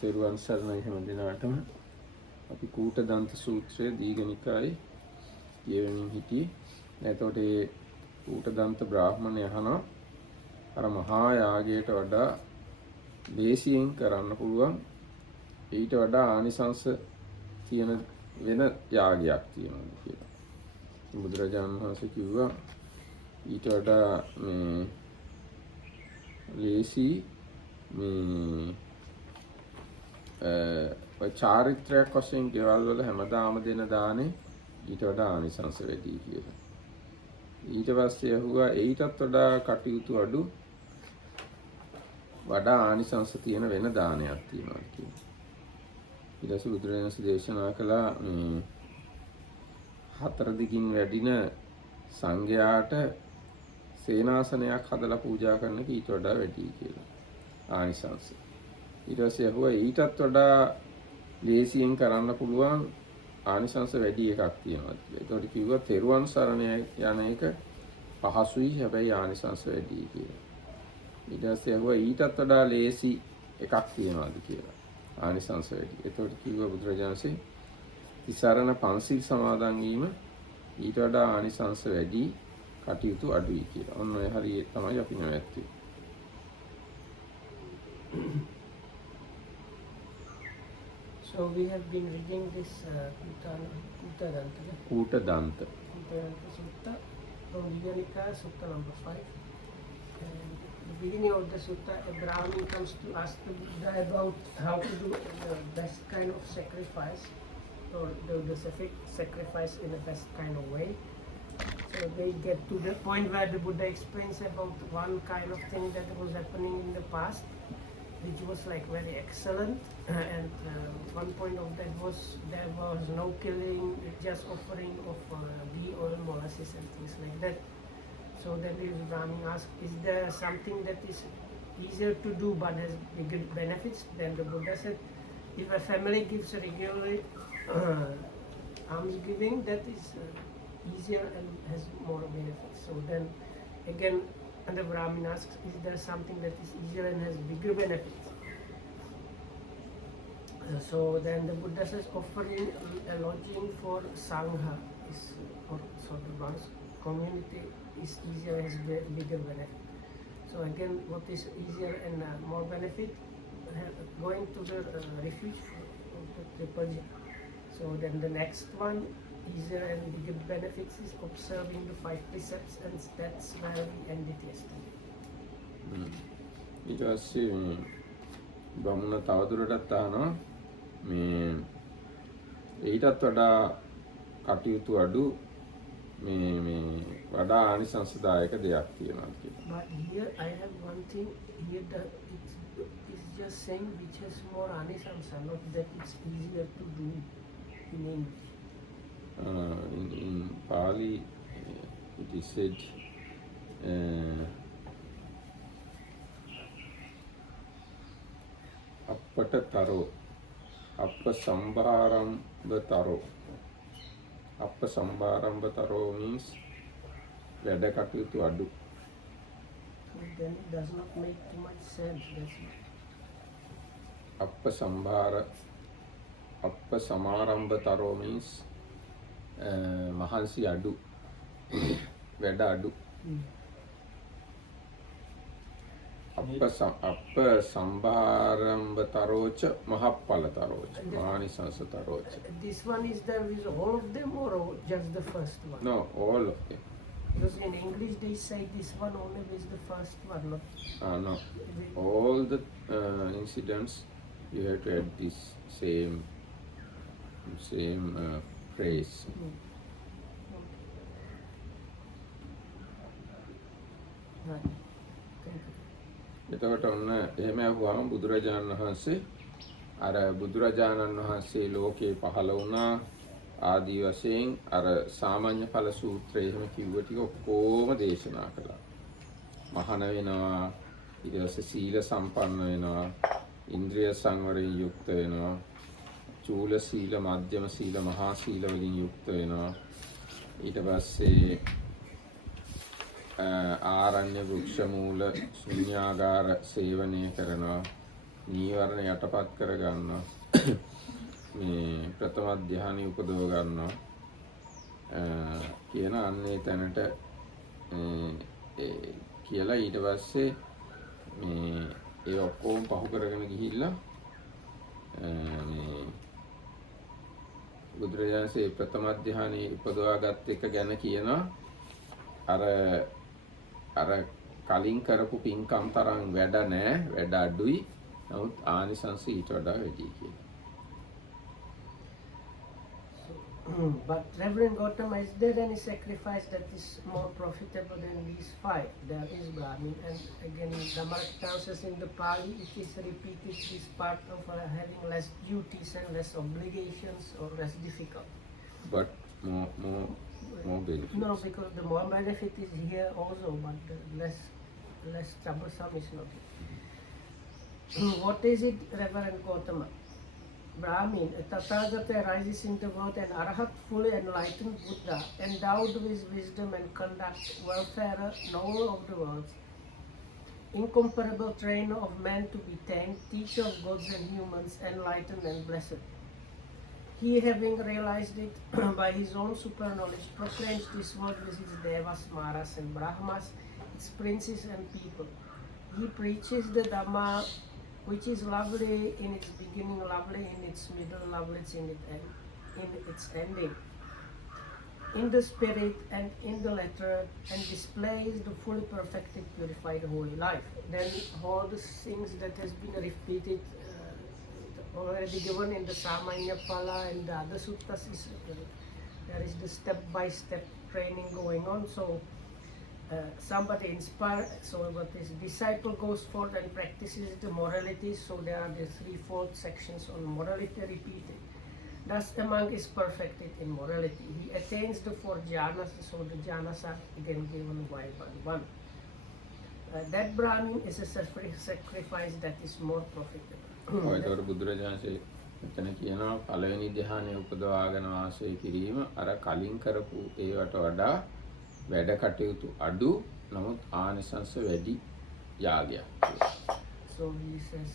තෙරුවන් සරණයි හැම දිනාටම. අපි කූටදන්ත සූත්‍රය දීඝනිකායේ කියවමින් හිටියේ. එතකොට ඒ කූටදන්ත බ්‍රාහ්මණය අහනවා අර මහා යාගයට වඩා දේශයෙන් කරන්න පුළුවන් ඊට වඩා ආනිසංස තියෙන වෙන යාගයක් තියෙනවා කියලා. බුදුරජාණන් වහන්සේ කිව්වා ඊට වඩා මේ ලේසි මේ චාරිත්‍රයක් වශයෙන් ගෙවල් වල හැමදාම දෙන දානේ ඊට වඩා ආනිසංස වැඩි කියලා. ඊට පස්සේ අහුවා ඊටත් වඩා කටයුතු අඩු වඩා ආනිසංස තියෙන වෙන දානයක් තියෙනවා කියලා. ඊට පස්සේ බුදුරජාණන් දේශනා කළා මේ හතර දිගින් වැඩින සංඝයාට සේනාසනයක් හදලා පූජා කරන එක ඊට වඩා වැඩි කියලා. ආනිසංස. ඊට පස්සේ අහුවා ඊටත් වඩා ලේසියෙන් කරන්න පුළුවන් ආනිසංස වැඩි එකක් තියෙනවා කියලා. ඒකට කිව්වා තෙරුවන් සරණ යන එක පහසුයි හැබැයි ආනිසංස වැඩි කියලා. ඊට පස්සේ අහුවා ඊටත් වඩා ලේසි එකක් තියෙනවාද කියලා. ආනිසංස වැඩි. ඒකට කිව්වා බුදුරජාණන්සේ තිසරණ පන්සිල් සමාදන් වීම ඊට වඩා ආනිසංස වැඩි කටයුතු අඩුයි කියලා. ඔන්න ඔය හරිය තමයි අපි නැවැත්තුවේ. So we have been reading this Kutadanta Sutta from Dīghānikāya, Sutta number 5. And the beginning of the Sutta, a Brahmin comes to ask the Buddha about how to do the best kind of sacrifice, or the sacrifice in the best kind of way. So they get to the point where the Buddha explains about one kind of thing that was happening in the past, which was like very excellent, and one point of that was there was no killing, just offering of ghee, oil, molasses and things like that. So then the Brahmin asked, is there something that is easier to do but has bigger benefits? Then the Buddha said, if a family gives regularly alms giving, that is easier and has more benefits. So then again, and the Brahmin asks, is there something that is easier and has bigger benefits? So then the Buddha says offering a lodging for Sangha is, or so the one's community is easier and has bigger benefit. So again, what is easier and more benefit? Going to the refuge of the Triple. So then the next one, easier and bigger benefits, is observing the 5 precepts, and that's where we ended yesterday. ඊට පස්සේ බමුණ තවදුරටත් අහනවා මේ ඊටත් වඩා කටයුතු අඩු මේ වඩා ආනිසංසදායක දෙයක් තියෙනවා කියලා. But here I have one thing here that it's just saying which has more anisansa, not that it's easier to do in English. In Pali it is said appata taro, appa sambharamba taro. Appa sambharamba taro means වැඩ කටයුතු අඩු. Then it does not make too much sense, does it? අප්ප සමාරම්භ තරෝ means මහන්සි අඩු, වැඩ අඩු. අප්ප සම්භාරම්භ තරෝච මහප්ඵල තරෝච මානිසංස තරෝච. This one is there with all of them or just the first one? No, all of them. Because in English they say this one only with the first one, not No, all the incidents you have to add this same phrase. Right. Thank you. එතකොට ඔන්න එහෙම අහුවාම බුදුරජාණන් වහන්සේ අර බුදුරජාණන් වහන්සේ ලෝකේ පහළ වුණා ආදී වශයෙන් අර සාමාන්‍ය ඵල සූත්‍රයේ එහෙම කිව්ව ටික ඔක්කොම දේශනා කළා. මහාන වෙනවා, ඊට පස්සේ සීල සම්පන්න වෙනවා, ඉන්ද්‍රිය සංවරයෙන් යුක්ත වෙනවා, චූල සීල, මධ්‍යම සීල, මහා සීල වලින් යුක්ත වෙනවා. ඊට පස්සේ ආරණ්‍ය වෘක්ෂ මූල ශුන්‍යාගාර සේවනය කරනවා. නීවරණ යටපත් කර ගන්නවා. මේ ප්‍රථම ධ්‍යානෙ උපදව ගන්නවා කියන අන්නේ තැනට කියලා ඊට පස්සේ මේ ඒ ඔක්කොම පහු කරගෙන ගිහිල්ලා මේ බුදුරජාණන්සේ ප්‍රථම ධ්‍යානෙ උපදවාගත් එක ගැන කියනවා අර කලින් කරපු පින්කම් තරම් වැඩ නැහැ, වැඩ අඩුයි. නමුත් ආනිසංස ඊට වඩා වැඩි කියලා. But Reverend Gautama, is there any sacrifice that is more profitable than these 5? There is Brahmin, and again, Dhammarakshasas in the Pali, it is repeated, is part of having less duties and less obligations or less difficult. But more benefit. No, because the more benefit is here also, but the less troublesome is not. What is it, Reverend Gautama? Brahmin, a Tathagata rises in the world, an Arahat fully enlightened Buddha, endowed with wisdom and conduct, welfarer, knower of the world, incomparable trainer of men to be tamed, teacher of gods and humans, enlightened and blessed. He, having realized it by his own super knowledge, proclaims this world with its devas, maras and brahmas, its princes and people. He preaches the Dhamma, which is lovely in its beginning, lovely in its middle, lovely in its ending, in the spirit and in the letter, and displays the fully perfected, purified, holy life. Then all the things that has been repeated, already given in the Samanya Pala and the other suttas, there is the step-by-step training going on. So somebody inspired, so what is disciple goes forth and practices the morality. So there are the 3/4 sections on morality repeated. Thus a monk is perfected in morality. He attains the 4 jhanas, so the jhanas are again given one by one. That Brahmin is a sacrifice that is more profitable. ඒකට බුදුරජාණන්සේ මෙතන කියනවා පළවෙනි ධ්‍යානය උපදවාගෙන වාසය කිරීම අර කලින් කරපු ඒවට වඩා වැඩ කටයුතු අඩු, නමුත් ආනිසංස වැඩි යාගයක්. So he says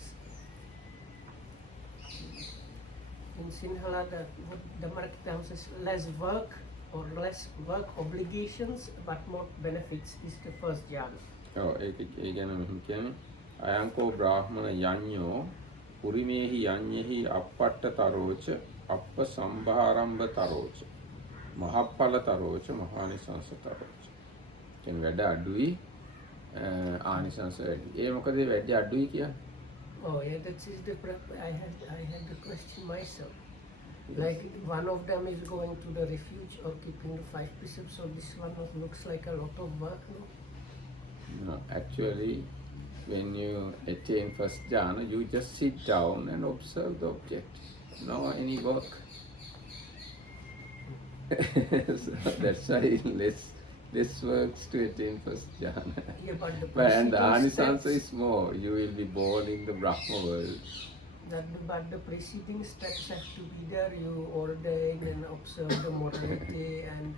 in Sinhala that the Markdam says less work or less work obligations but more benefits is the first jhana. ඔව් ඒක ගැන මෙහෙම කියන්නේ අයංකෝ බ්‍රාහ්මණ යඤ්ඤෝ පුරිමේහි යඤ්ඤෙහි අප්පට්ඨ තරෝච අප්ප සම්භාරම්භ තරෝච මහප්පල තරෝච මහානිසංස තරෝච. කියන්නේ වැඩ අඩුයි ආනිසංස වැඩි. ඒ මොකද වැඩි අඩුයි කියන්නේ? Oh yeah, that is the I had the question myself. Yes. Like one of them is going to the refuge or keeping the 5 precepts, so this one looks like a lot of work, no? No, actually when you attain first jhana, you just sit down and observe the object. No any work. So that's why less works to attain first jhana. Yeah, but And the anisansa is more. You will be born in the Brahma world. But the preceding steps have to be there. You ordain and observe the morality, and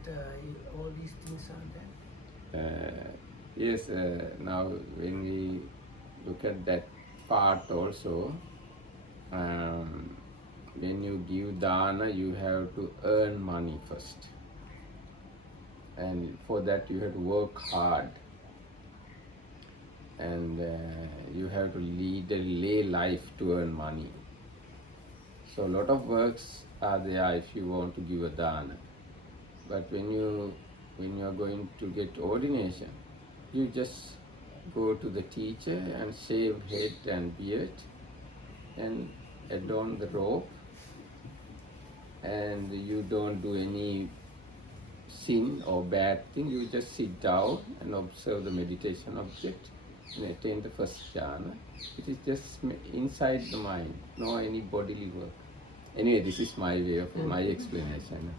all these things are there. Yes, now when we look at that part also, when you give dana, you have to earn money first. And for that you have to work hard. And you have to lead a lay life to earn money. So a lot of works are there if you want to give a dana. But when you are going to get ordination, you just go to the teacher and shave head and beard and adorn the robe, and you don't do any sin or bad thing. You just sit down and observe the meditation object and attain the first jhana. It is just inside the mind, no any bodily work. Anyway, this is my way of my explanation.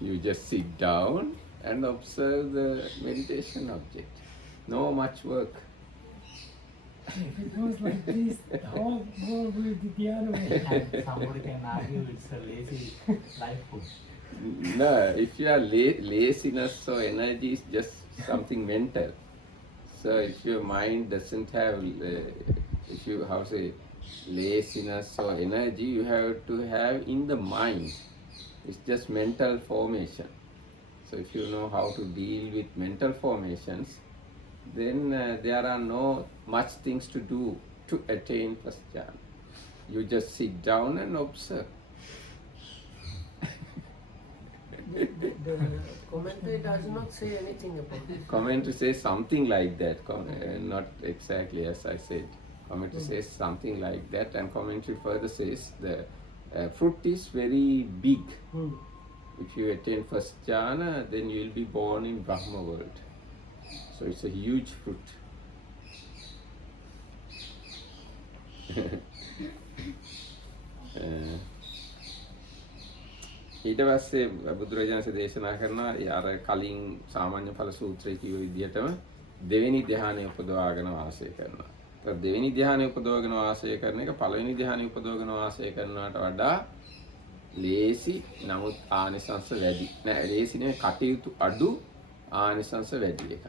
You just sit down and observe the meditation object. No much work. If it goes like this, how will the piano be? And somebody can argue it's a lazy life force. No, if you are laziness or energy is just something mental. So if your mind doesn't have if you how to say laziness or energy, you have to have in the mind. It's just mental formation. So if you know how to deal with mental formations, then there are no much things to do to attain first jhana. You just sit down and observe. The commentary does not say anything about this. Commentary says something like that, not exactly as I said. Commentary says something like that, and commentary further says the fruit is very big. If you attain first jhana, then you will be born in Brahma world. So it's a huge fruit. ඊට පස්සේ බුදුරජාණන්සේ දේශනා කරනවා අර කලින් සාමාන්‍ය ඵල සූත්‍රයේ කිව්ව විදිහටම දෙවෙනි ධ්‍යානය උපදවාගෙන වාසය කරනවා. ඒත් දෙවෙනි ධ්‍යානය උපදවගෙන වාසය කරන එක පළවෙනි ධ්‍යානය උපදවගෙන වාසය කරනවට වඩා ලේසි, නමුත් ආනිසංස වැඩි. නෑ ලේසි නෙවෙයි, කටයුතු අඩු, ආනිසංස වැඩි එකක්.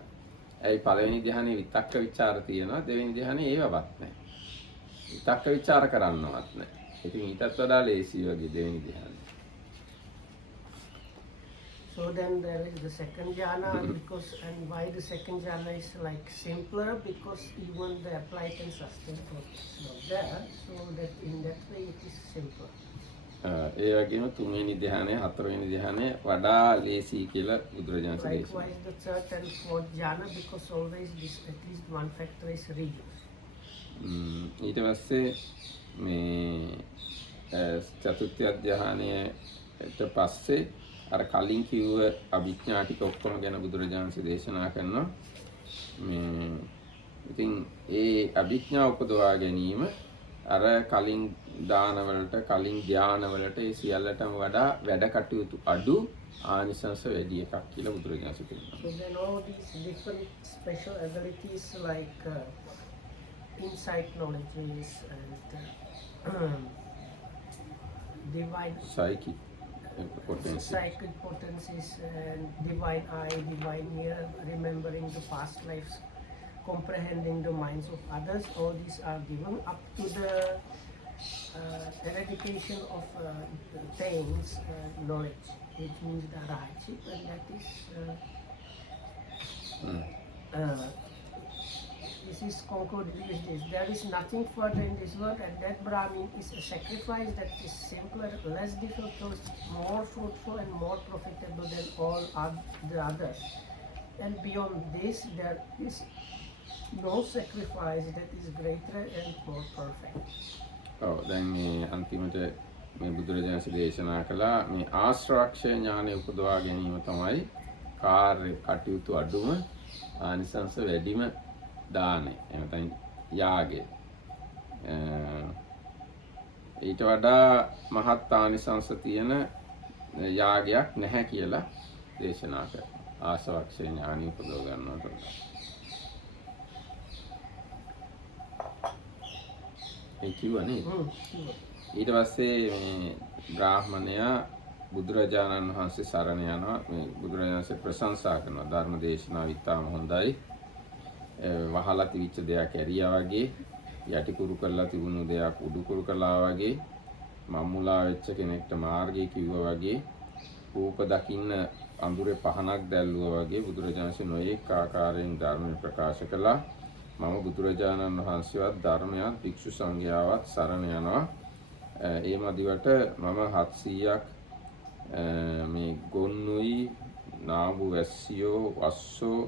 ඇයි පළවෙනි ධ්‍යානයේ විතක්ක ਵਿਚාර තියෙනවා, දෙවෙනි ධ්‍යානයේ ඒවවත් නැහැ. විතක්ක ਵਿਚාර කරන්නවත් නැහැ. ඉතින් ඊටත් වඩා ලේසි වගේ දෙවෙනි ධ්‍යානය. So then there is the second jhana, because and why the second jhana is like simpler, because even the applied and sustained process is not there, so that in that way it is simpler. ඒ වගේම තුන්වෙනි ධ්‍යානය, හතරවෙනි ධ්‍යානය වඩා ලේසි කියලා බුදුරජාණන් වහන්සේ දේශනා. Likewise the third and fourth jhana, because always this at least one factor is reduced. ඊට පස්සේ මේ චතුර්ථ ධ්‍යානයට පස්සේ අර කලින් කිව්ව අභිඥා ටික ඔක්කොම ගැන බුදුරජාණන් වහන්සේ දේශනා කරනවා. මේ ඉතින් ඒ අභිඥා උපදවා ගැනීම අර කලින් දානවලට, කලින් ධානවලට ඒ සියල්ලටම වඩා වැඩ කටයුතු අඩු, ආනිසංස වැඩි එකක් කියලා බුදුරජාණන් වහන්සේ කියනවා. So then all these different special abilities like insight knowledges and divine psychic potency. psychic potencies and divine eye, divine ear, remembering the past lives, comprehending the minds of others, all these are given up to the eradication of pains, knowledge, which means the arahantship, and that is this is concluded with this. There is nothing further in this world, and that Brahmin is a sacrifice that is simpler, less difficult, more fruitful, and more profitable than all the others. And beyond this, there is no sacrifice that is greater and more perfect. ඔව් දැන් මේ අන්තිමට මේ බුදුරජාණන් වහන්සේ දේශනා කළා මේ ආශ්‍රාක්ෂය ඥානය උපදවා ගැනීම තමයි කාර්ය කටයුතු අඩුම, ආනිසංස වැඩිම දානය. එහෙනම් යාගය. ඊට වඩා මහත් ආනිසංස තියෙන යාගයක් නැහැ කියලා දේශනා කරනවා. ආශ්‍රාක්ෂය ඥානය උපදව ගන්නවට වඩා. ඒ කිව්වනේ. ඊට පස්සේ මේ බ්‍රාහ්මණයා බුදුරජාණන් වහන්සේ සරණ යනවා. මේ බුදුරජාණන් වහන්සේ ප්‍රශංසා කරනවා. ධර්ම දේශනාව ඉතාම හොඳයි. වහලා තිබිච්ච දෙයක් ඇරියා වගේ, යටි කුරු කරලා තිබුණු දෙයක් උඩු කුරු කළා වගේ, මම්මුලා වෙච්ච කෙනෙක්ට මාර්ගය කිව්වා වගේ, රූප දකින්න අඳුරේ පහනක් දැල්ලුවා වගේ බුදුරජාණන් වහන්සේ නොඑක ආකාරයෙන් ධර්ම ප්‍රකාශ කළා. මම බුදුරජාණන් වහන්සේවත් ධර්මයත් භික්ෂු සංඝයාවත් සරණ යනවා. ඒ මදිවට මම 700ක් මේ ගොන්නුයි, නාඹු වැස්සියෝ, වස්සෝ,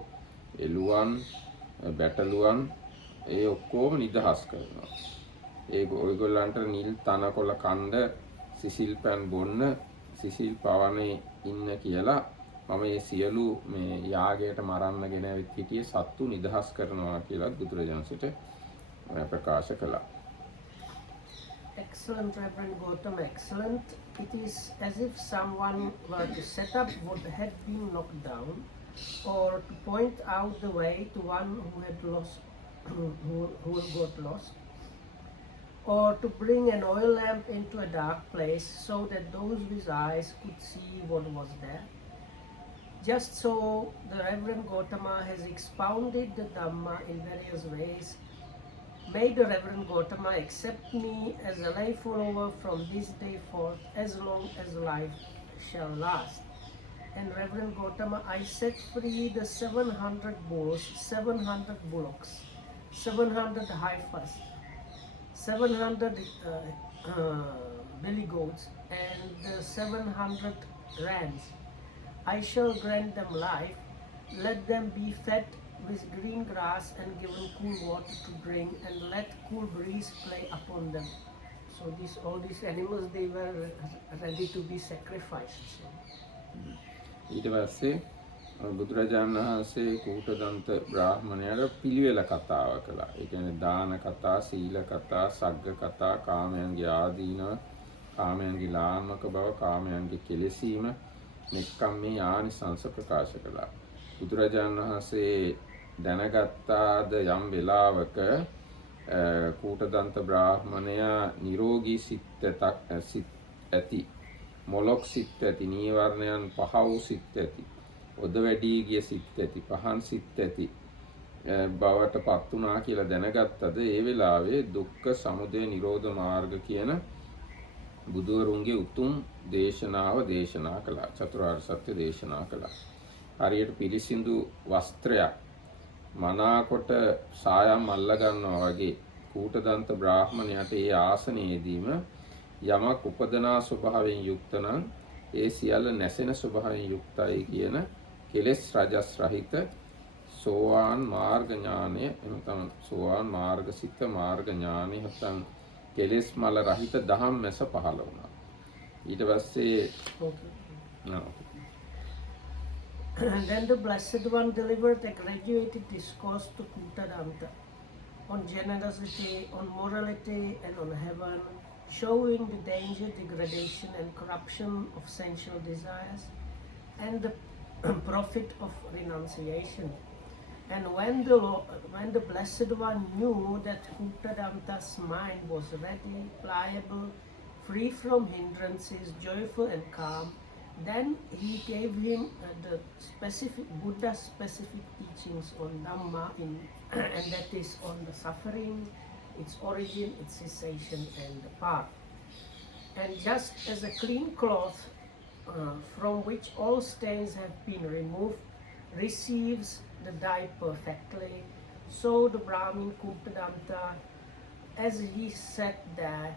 එළුවන්, බැටළුවන් ඒ ඔක්කොම නිදහස් කරනවා. ඔයගොල්ලන්ට නිල් තනකොළ කණ්ඩ, සිසිල් පැන් බොන්න, සිසිල් පවනේ ඉන්න කියලා මම මේ සියලු මේ යාගයට මරන්නගෙන ඇවිත් හිටියේ සත්තු නිදහස් කරනවා කියලා බුදුරජාණන්සේට ප්‍රකාශ කළා. Excellent, Reverend Gautama, excellent. It is as if someone were to set up what had been knocked down, or to point out the way to one who had lost, who got lost, or to bring an oil lamp into a dark place so that those with eyes could see what was there. Just so, the Reverend Gautama has expounded the Dhamma in various ways May the Reverend Gautama accept me as a lay follower from this day forth, as long as life shall last. And Reverend Gautama, I set free the 700 bulls, 700 bullocks, 700 heifers, 700 billy goats, and 700 rams. I shall grant them life. Let them be fed with green grass and given cool water to drink, and let cool breeze play upon them. So all these animals, they were ready to be sacrificed. So. ඊට පස්සේ බුදුරජාණන් වහන්සේ කූටදන්ත බ්‍රාහ්මණයාට පිළිවෙල කතාව කළා. ඒ කියන්නේ දාන කතා, සීල කතා, සග්ග කතා, කාමයන්ගේ ආදීනව, කාමයන්ගේ ලාමක බව, කාමයන්ගේ කෙලෙසීම, නෙක්ඛම්මේ ආනිසංස ප්‍රකාශ කළා. බුදුරජාණන් වහන්සේ දැනගත්තාද යම් වෙලාවක කූටදන්ත බ්‍රාහ්මණයා නිරෝගී සිත් ඇති, මොලොක් සිත් ඇති, නීවරණයන් පහ වූ සිත් ඇති, ඔද වැඩි ගිය සිත් ඇති, පහන් සිත් ඇති බවට පත් වුණා කියලා දැනගත්තද ඒ වෙලාවේ දුක්ඛ සමුදය නිරෝධ මාර්ග කියන බුදුවරුන්ගේ උතුම් දේශනාව දේශනා කළා. චතුරාර්ය සත්‍ය දේශනා කළා. හරියට පිළිසිඳු වස්ත්‍රයක් මනාකොට සායම් අල්ල ගන්නවා වගේ කූටදන්ත බ්‍රාහ්මණයාට ඒ ආසනයේදීම යමක් උපදනා ස්වභාවයෙන් යුක්ත නම් ඒ සියල්ල නැසෙන ස්වභාවයෙන් යුක්තයි කියන කෙලෙස් රජස් රහිත සෝවාන් මාර්ග ඥානය, එතන සෝවාන් මාර්ගසිත මාර්ග ඥානය නැත්නම් කෙලෙස් මල රහිත දහම් මැස පහළ වුණා. ඊට පස්සේ Then the Blessed One delivered a graduated discourse to Kutadanta on generosity, on morality, and on heaven, showing the danger, degradation, and corruption of sensual desires, and the profit of renunciation. And when the Blessed One knew that Kutadanta's mind was ready, pliable, free from hindrances, joyful and calm, then he gave him the specific Buddha specific teachings on Dhamma, and that is on the suffering, its origin, its cessation, and the path. And just as a clean cloth from which all stains have been removed receives the dye perfectly, so the Brahmin Kutadanta, as he sat there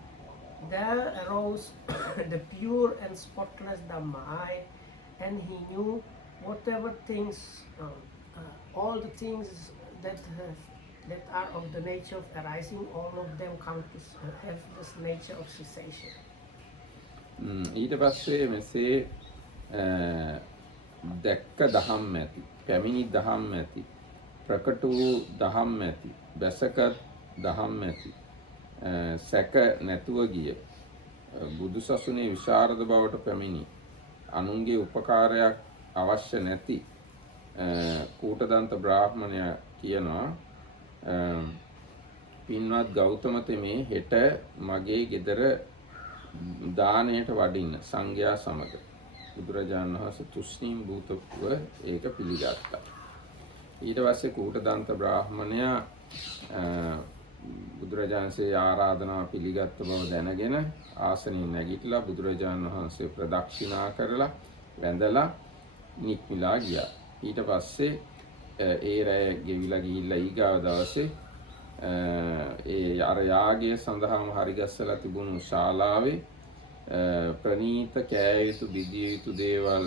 arose the pure and spotless Dhamma, and he knew whatever things, all the things that are of the nature of arising, all of them have this nature of cessation. ඊට පස්සේ මෙසේ දැක්ක දහම් ඇති, පැමිණි දහම් ඇති, ප්‍රකට වූ දහම් ඇති, බැසගත් දහම් ඇති, සැක නැතුව ගිය, බුදුසසුනේ විශාරද බවට පැමිණි, අනුන්ගේ උපකාරයක් අවශ්‍ය නැති කූටදන්ත බ්‍රාහ්මණයා කියනවා, පින්වත් ගෞතම තෙමේ හෙට මගේ ගෙදර දානයට වඩින්න සංඝයා සමග. බුදුරජාණන් වහන්සේ තුෂ්ණීම් භූතව ඒක පිළිගත්තා. ඊට පස්සේ කූටදන්ත බ්‍රාහ්මණයා බුදුරජාණන්සේ ආරාධනාව පිළිගත් බව දැනගෙන ආසනයෙන් නැගිටලා බුදුරජාණන් වහන්සේ ප්‍රදක්ෂිනා කරලා වැඳලා නික්මිලා ගියා. ඊට පස්සේ ඒ රැය ගෙවිලා ගිහිල්ලා ඊගාව දවසේ ඒ අර යාගය සඳහාම හරිගස්සලා තිබුණු ශාලාවේ ප්‍රනීත කෑ යුතු බිදිය යුතු දේවල්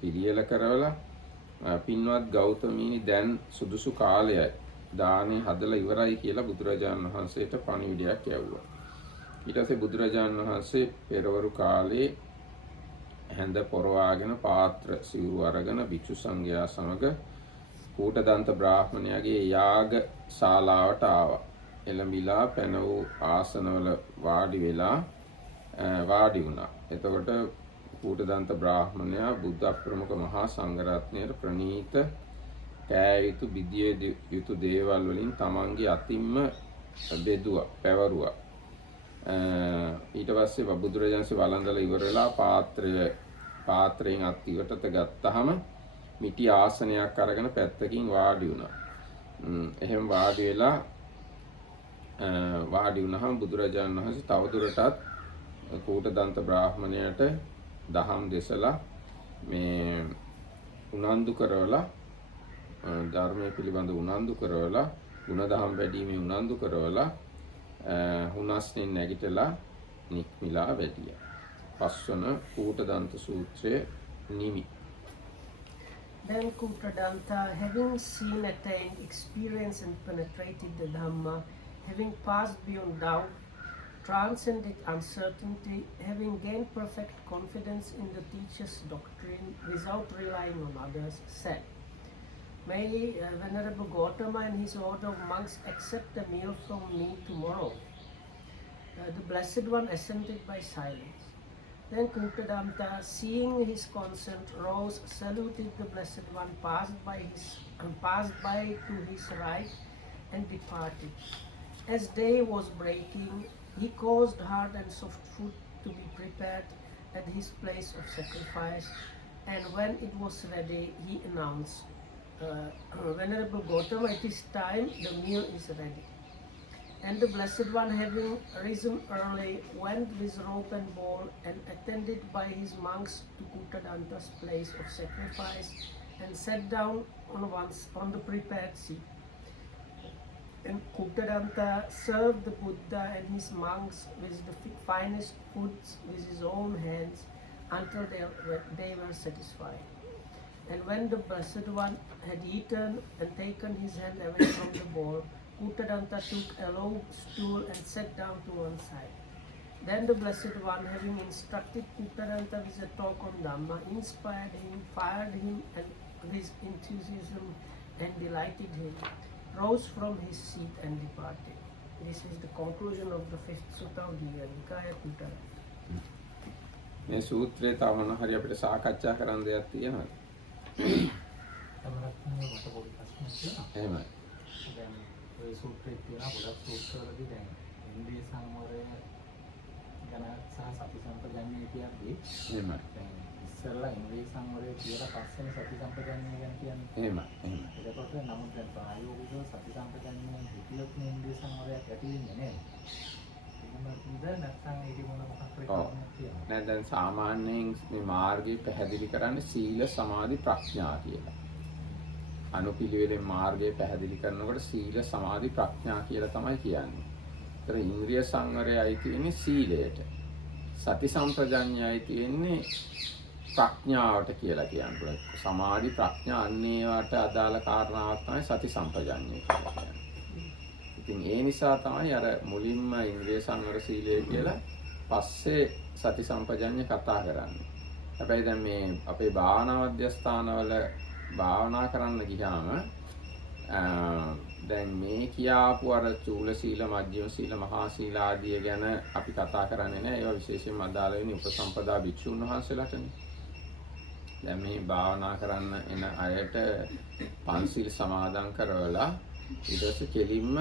පිළියෙල කරවලා පින්වත් ගෞතමීනි දැන් සුදුසු කාලයයි දානේ හදලා ඉවරයි කියලා බුදුරජාණන් වහන්සේට පණිවිඩයක් යවුවා. ඊට පස්සේ බුදුරජාණන් වහන්සේ පෙරවරු කාලේ හැඳ පොරවාගෙන පාත්‍ර සිවුරු අරගෙන භික්ෂු සංඝයා සමග කූටදන්ත බ්‍රාහ්මණයාගේ යාග ශාලාවට ආවා. එළඹිලා පැන වූ ආසනවල වාඩි වුණා. එතකොට කූටදන්ත බ්‍රාහ්මණයා බුද්ධ ප්‍රමුඛ මහා සංඝරත්නයට ප්‍රණීත කෑ යුතු බිදිය යුතු දේවල් වලින් තමන්ගේ අතින්ම බෙදුවා, පැවරුවා. ඊට පස්සේ බුදුරජාණන්සේ වළඳලා ඉවර වෙලා පාත්‍රයෙන් අත් ඉවටට ගත්තාම මිටි ආසනයක් අරගෙන පැත්තකින් වාඩි වුණා. එහෙම වාඩි වෙලා වාඩි වුණාම බුදුරජාණන් වහන්සේ තවදුරටත් කූටදන්ත බ්‍රාහ්මණයට දහම් දෙසලා මේ උනන්දු කරවලා ධර්මයේ පිළිබඳ උනන්දු කරවලා ගුණදහම් වැඩිීමේ උනන්දු කරවලා හුනස්නෙන් නැගිටලා නික්මිලා වැඩියා. පස්වන කූටදන්ත සූත්‍රයේ නිමි. Then Kutadanta, having seen, attained, experienced and penetrated the Dhamma, having passed beyond doubt, transcended uncertainty, having gained perfect confidence in the teacher's doctrine without relying on others, said, May Venerable Gautama and his order of monks accept a meal from me tomorrow. The Blessed One assented by silence. Then Kutadanta, seeing his consent, rose, saluted the Blessed One, passed by to his right, and departed. As day was breaking, he caused hard and soft food to be prepared at his place of sacrifice, and when it was ready, he announced, Venerable Gautama, it is time, the meal is ready. And the Blessed One, having risen early, went with rope and bowl and attended by his monks to Kutadanta's place of sacrifice and sat down on the prepared seat. And Kutadanta served the Buddha and his monks with the finest foods with his own hands until they were satisfied. And when the Blessed One had eaten and taken his hand away from the bowl, Kutadanta took a low stool and sat down to one side. Then the Blessed One, having instructed Kutadanta with a talk on Dhamma, inspired him, fired him and with enthusiasm and delighted him, rose from his seat and departed. This is the conclusion of the 5th Sutta of the Nikaya Kutadanta. මේ සූත්‍රයේ තව මොන හරි අපිට සාකච්ඡා කරන්න දෙයක් තියෙනවද? මට පොඩි ප්‍රශ්නයක් තියෙනවා. එහෙමයි. දැන් ඔය සූත්‍රයේ තියෙන ගොඩක් සූත්‍රවලදී දැන් ඉන්ද්‍රිය සංවරය ගැන සහ සති සම්පජන්ණය කියද්දී එහෙමයි. දැන් ඉස්සෙල්ලා ඉන්ද්‍රිය සංවරය කියලා පස්සේ සති සම්පජන්ණය ගැන කියන්නේ. එහෙමයි. එහෙමයි. එතකොට නමුත් දැන් ප්‍රායෝගිකව සති සම්පජන්ණය හිතියොත් ඉන්ද්‍රිය සංවරයක් ඇති වෙන්නේ නැහැ. දැන් සාමාන්‍යයෙන් මේ මාර්ගය පැහැදිලි කරන්නේ සීල සමාධි ප්‍රඥා කියලා. අනුපිළිවෙලින් මාර්ගය පැහැදිලි කරනකොට සීල සමාධි ප්‍රඥා කියලා තමයි කියන්නේ. ඒතර ඉන්ද්‍රිය සංවරයයි තියෙන්නේ සීලයට. සති සම්ප්‍රජඤ්ඤයයි තියෙන්නේ ප්‍රඥාවට කියලා කියනවා. සමාධි ප්‍රඥා අන්නේවට අදාළ කාරණාවක් තමයි සති සම්ප්‍රජඤ්ඤය කියලා කියන්නේ. ඉතින් ඒ නිසා තමයි අර මුලින්ම ඉන්ද්‍රිය සංවර සීලය කියලා පස්සේ සති සම්පජඤ්ඤය කතා කරන්නේ. හැබැයි දැන් මේ අපේ භාවනා මධ්‍යස්ථානවල භාවනා කරන්න ගියාම දැන් මේ කියාපු අර චූල සීල, මජ්ක්‍ධිම සීල, මහා සීල ආදිය ගැන අපි කතා කරන්නේ නැහැ. ඒවා විශේෂයෙන්ම අදාළ වෙන්නේ උපසම්පදා භික්ෂුන් වහන්සේලාටනේ. දැන් මේ භාවනා කරන්න එන අයට පන්සිල් සමාදන් කරවලා ඊට පස්සේ කෙලින්ම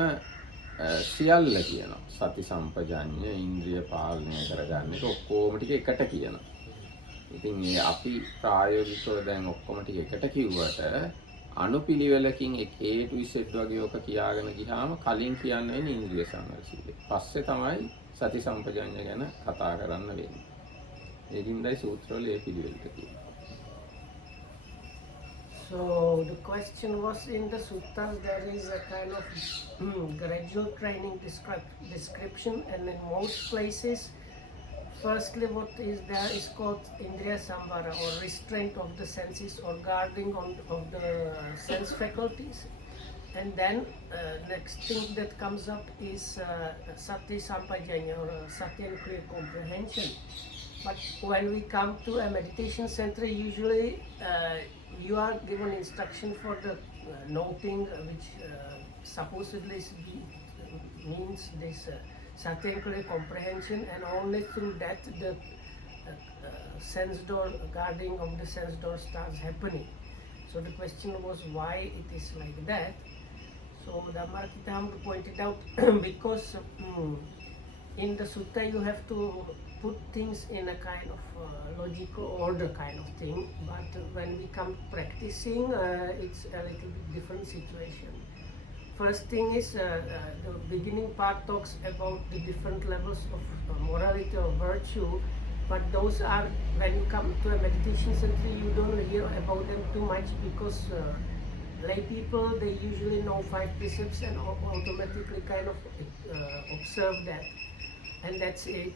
සියල්ල කියනවා. සති සම්පජඤ්ඤය, ඉන්ද්‍රිය පාලනය කරගන්න එක ඔක්කොම ටික එකට කියනවා. ඉතින් මේ අපි ප්‍රායෝගිකව දැන් ඔක්කොම ටික එකට කිව්වට අනුපිළිවෙලකින් A to Z වගේ ඔක කියාගෙන ගියාම කලින් කියන්නේ ඉන්ද්‍රිය සංවර සීලය. පස්සේ තමයි සති සම්පජඤ්ඤය ගැන කතා කරන්න වෙන්නේ. ඒකින්දයි සූත්‍රවල ඒ පිළිවෙලට තියෙන්නේ. So the question was, in the suttas there is a kind of gradual training description, and in most places, firstly what is there is called indriya samvara, or restraint of the senses, or guarding of the sense faculties. And then next thing that comes up is sati sampajanya, or sati and clear comprehension. But when we come to a meditation center, usually you are given instruction for the noting, which supposedly means this sati and clear comprehension, and only through that the sense door, guarding of the sense door starts happening. So the question was why it is like that. So Dhammarakita pointed out because in the sutta you have to put things in a kind of logical order kind of thing, but when we come practicing, it's a little bit different situation. first thing is the beginning part talks about the different levels of morality or virtue, but those are, when you come to a meditation center, you don't hear about them too much because lay people, they usually know 5 precepts and automatically kind of observe that, and that's it.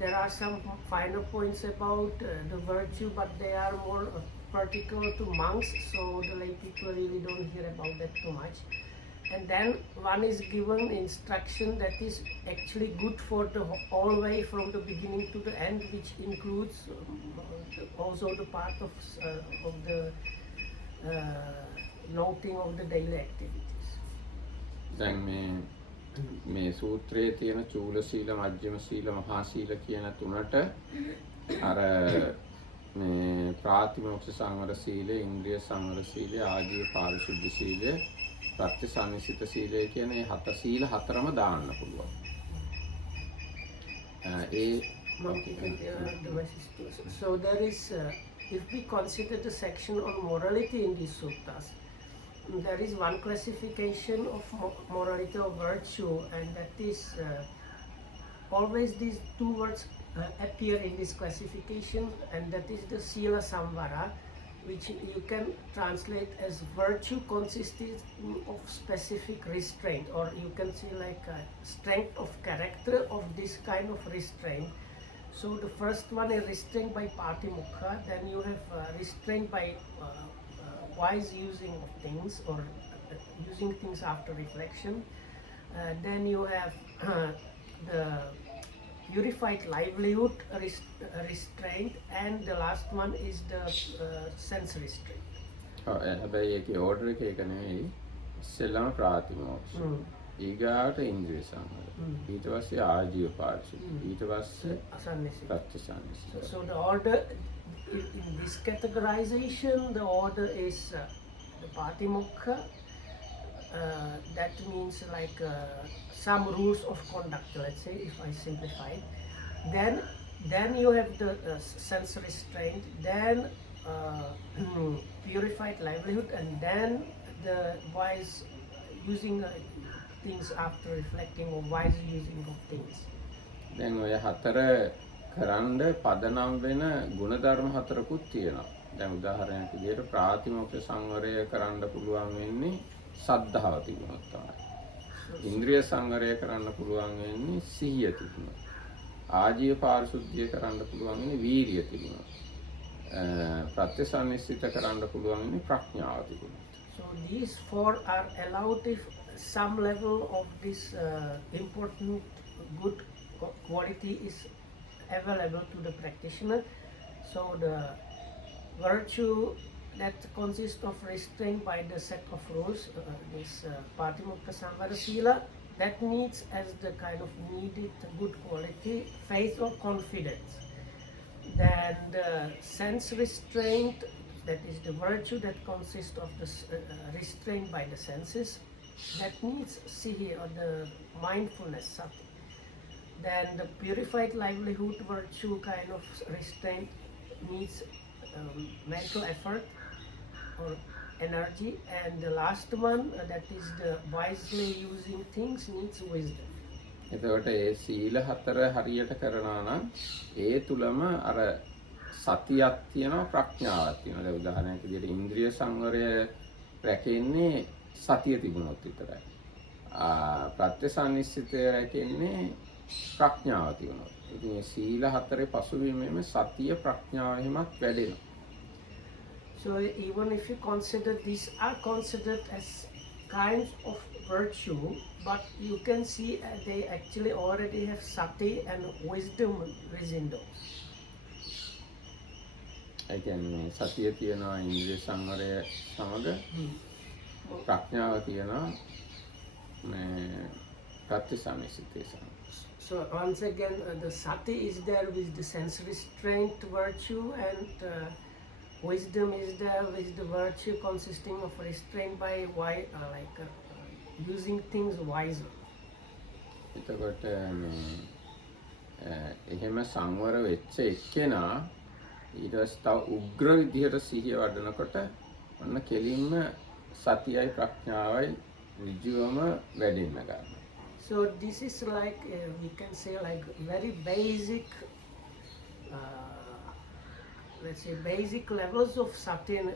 There are some finer points about the virtue, but they are more particular to monks, so the lay people really don't hear about that too much. And then one is given instruction that is actually good for the all way from the beginning to the end, which includes also the part of the noting of the daily activities. දැන් මේ සූත්‍රයේ තියෙන චූල සීල, මජ්ක්‍ධිම සීල, මහා සීල කියන තුනට අර මේ ප්‍රාතිමෝක්ෂ සංවර සීලය, ඉන්ද්‍රිය සංවර සීලය, ආජීව පාරිශුද්ධ සීලය, ප්‍රත්‍යසන්නිසිත සීලය කියන මේ හත සීල හතරම දාන්න පුළුවන්. So there is, if we consider the section on morality in these suttas, there is one classification of morality or virtue, and that is always these two words appear in this classification, and that is the sila samvara, which you can translate as virtue consisting of specific restraint, or you can see like a strength of character of this kind of restraint. So the first one is restraint by patimukha, then you have restraint by wise using of things, or using things after reflection. Then you have the purified livelihood restraint, and the last one is the sense restraint. හැබැයි ඒකේ ඕඩර් එක ඒක නෙවෙයි. ඉස්සෙල්ලාම ප්‍රාතිමෝක්ෂ. ඊගාට ඉන්ද්‍රිය සංවර. ඊට පස්සේ ආජීව පාරිශුද්ධ. ඊට පස්සේ ප්‍රත්‍යසන්නිසිත. So the order in this categorization, the order is the patimukha. That means like some rules of conduct, let's say, if I simplify. Then you have the sense restraint, then purified livelihood, and then the wise using things after reflecting, or wise using of things. දැන් ඔය හතර කරන්න පදනම් වෙන ගුණධර්ම හතරකුත් තියෙනවා. දැන් උදාහරණයක් විදිහට ප්‍රාතිමෝක්ෂ සංවරය කරන්න පුළුවන් වෙන්නේ සද්ධාව තිබුණොත් තමයි. ඉන්ද්‍රිය සංවරය කරන්න පුළුවන් වෙන්නේ සිහිය තිබුණොත්. ආජීව පාරිශුද්ධිය කරන්න පුළුවන් වෙන්නේ වීරිය තිබුණොත්. ප්‍රත්‍යසන්නිසිත කරන්න පුළුවන් වෙන්නේ ප්‍රඥාව තිබුණොත්. So these four are allowed if some level of this important good quality is available to the practitioner. So the virtue that consists of restraint by the set of rules, this patimukha samvara sila, that needs as the kind of needed good quality, faith or confidence. Then the sense restraint, that is the virtue that consists of the restraint by the senses, that needs sihi, or the mindfulness, sati. Then the purified livelihood virtue kind of restraint needs mental effort or energy, and the last one, that is the wisely using things, needs wisdom. එතකොට ඒ සීල හතර හරියට කරනවා නම් ඒ තුලම අර සතියක් තියෙනවා, ප්‍රඥාවක් තියෙනවා. දැන් උදාහරණයක් විදිහට ඉන්ද්‍රිය සංවරය රැකෙන්නේ සතිය තිබුණොත් විතරයි. ප්‍රත්‍යසන්නිසිතය රැකෙන්නේ ප්‍රඥාව තිබුණොත්. ඉතින් මේ සීල හතරේ පසුබිමේම සතිය ප්‍රඥාව එහෙමත් වැඩෙනවා. So even if you consider these are considered as kinds of virtue, but you can see they actually already have sati and wisdom within those. ඒ කියන්නේ සතිය තියෙනවා ඉන්ද්‍රිය සංවරය සමග, ප්‍රඥාව තියෙනවා මේ ප්‍රත්‍යසන්නිසිතය සමග. So once again, the sati is there with the sense restraint virtue, and wisdom is there with the virtue consisting of restraint by using things wisely. එතකොට එහෙම සංවර වෙච්ච එක්කෙනා ඊට පස්සේ තව උග්‍ර විදිහට සිහිය වඩනකොට ඔන්න කෙලින්ම සතියයි ප්‍රඥාවයි ඍජුවම වැඩෙන්න ගන්නවා. So this is like we can say like very basic, let's say basic levels of Satyan